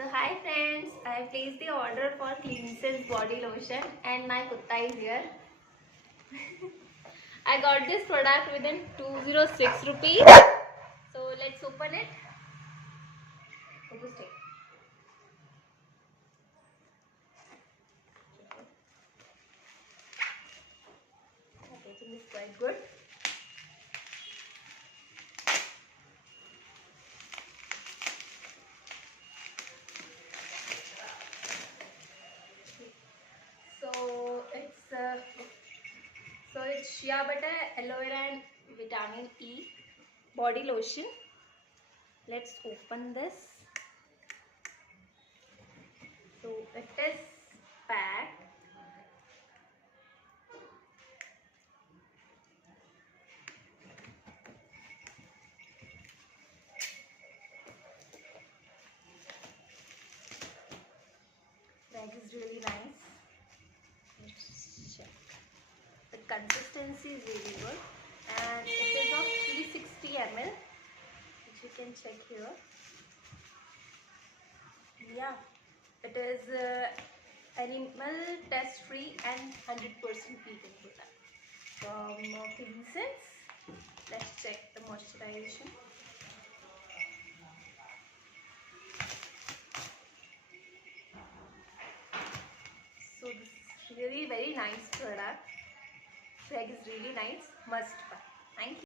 So hi friends, I placed the order for cleansense body lotion and my kutta is here. I got this product within 206 rupees. So let's open it. Okay, packaging is quite good. So it's shea butter, aloe vera and vitamin E body lotion. Let's open this. So it is packed. Bag is really nice. Let's check. The consistency is really good and it is of 360 ml, which you can check here. Yeah, it is animal test free and 100% vegan product from cleansense. Let's check the moisturization. So this is really very nice product. Bag is really nice, must buy. Thank you.